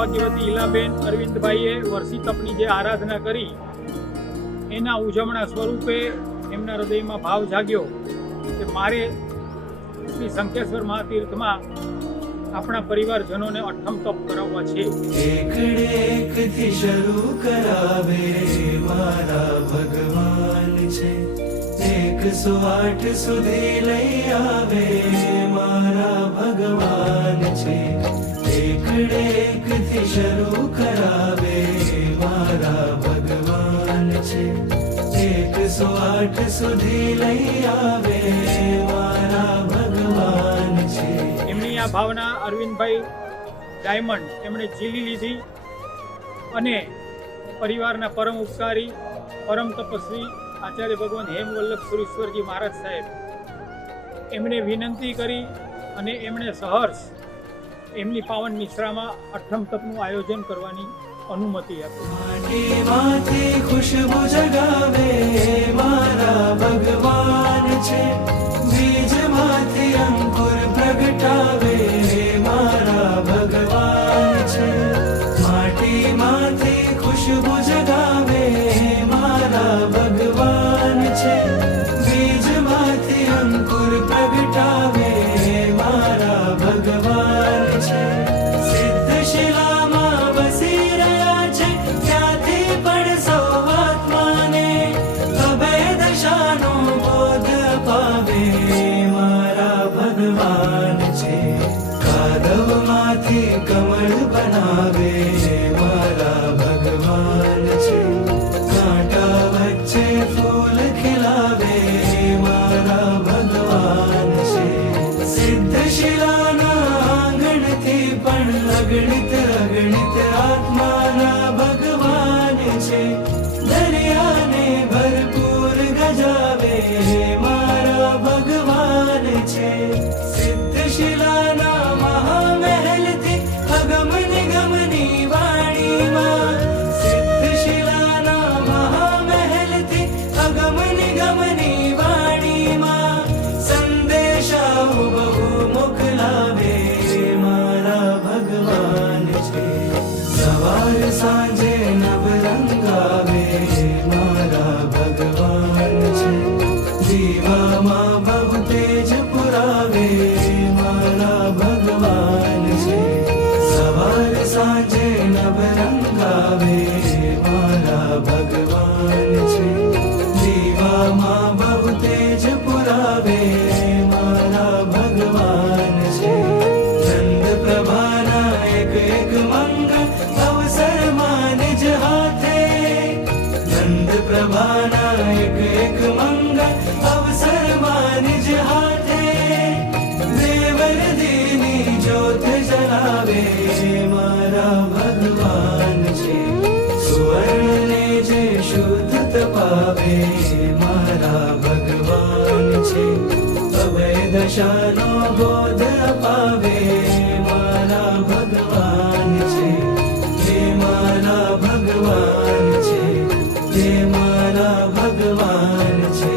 સૌભાગ્યવતી ઈલાબેન અરવિંદભાઈએ વર્ષી તપની જે આરાધના કરી એના ઉજવણા સ્વરૂપે એમના હૃદયમાં ભાવ જાગ્યો કે મારે શ્રી શંખેશ્વર મહાતીર્થમાં આપણા પરિવારજનોને અઠ્ઠમ તપ કરાવવા છે। એકડેકથી શરૂ કરાવે મારા ભગવાન છે, 108 સુધી લઈ આવે મારા ભગવાન છે। એકડેકથી શરૂ કરાવે મારા ભગવાન છે, 108 સુધી લઈ આવે મારા ભગવાન છે। એમની આ ભાવના અરવિંદભાઈ ડાયમંડ એમણે ઝીલી લીધી અને પરિવારના પરમ ઉપકારી પરમ તપસ્વી આચાર્ય ભગવાન હેમવલ્લભ સુરેશ્વરજી મહારાજ સાહેબ એમણે વિનંતી કરી અને એમણે સહર્ષ એમની પાવન નિશ્રામાં અઠ્ઠમ તપનું આયોજન કરવાની અનુમતિ આપી। માટીમાંથી ખુશબુ જગાવે મારા ભગવાન છે, બીજમાંથી અંકુર પ્રગટાવે મારા ભગવાન છે। માટીમાંથી ખુશબુ જગાવે મારા ભગવાન છે, બીજમાંથી અંકુર પ્રગટાવે મારા ભગવાન છે। સિદ્ધશિલામાં વસી રહ્યા છે, ત્યાંથી પણ સૌ આત્માને અભય દશાનો બોધ અપાવે મારા ભગવાન છે। કાદવમાંથી કમળ બનાવે મારા ભગવાન છે, કાંટા વચ્ચે ફૂલ ખીલાવે મારા ભગવાન છે। સિદ્ધશિલાના આંગણથી પણ અગણિત અગણિત આત્માના ભગવાન છે, દરિયાને ભરપૂર ગજાવે મારા ભગવાન છે। સિદ્ધશિલાના મહામહેલથી અગમ નિગમની વાણીમાં, સિદ્ધશિલાના મહામહેલથી અગમ નિગમની વાણીમાં સંદેશાઓ બહુ મોકલાવે મારા ભગવાન છે। સવાર સાંજે નવરંગાવે મારા ભગવાન છે, દીવામાં બહુ તેજ પુરાવે મારા ભગવાન છે। સવાર સાંજે નવરંગાવે મારા ભગવાન છે, દીવામાં બહુ તેજ પુરાવે મારા ભગવાન છે। નંદ પ્રભાના એક એક મંગળ અવસરમાં નિજ હાથે, નંદ પ્રભાના એક એક મંગળ અવસરમાં નિજ હાથે દેવરદીની જ્યોત જલાવે મારા ભગવાન છે। સુવર્ણને જે શુદ્ધ તપાવે મારા ભગવાન છે, અભય દશાનો બોધ અપાવે મારા ભગવાન છે। હે મારા ભગવાન છે, હે મારા ભગવાન છે।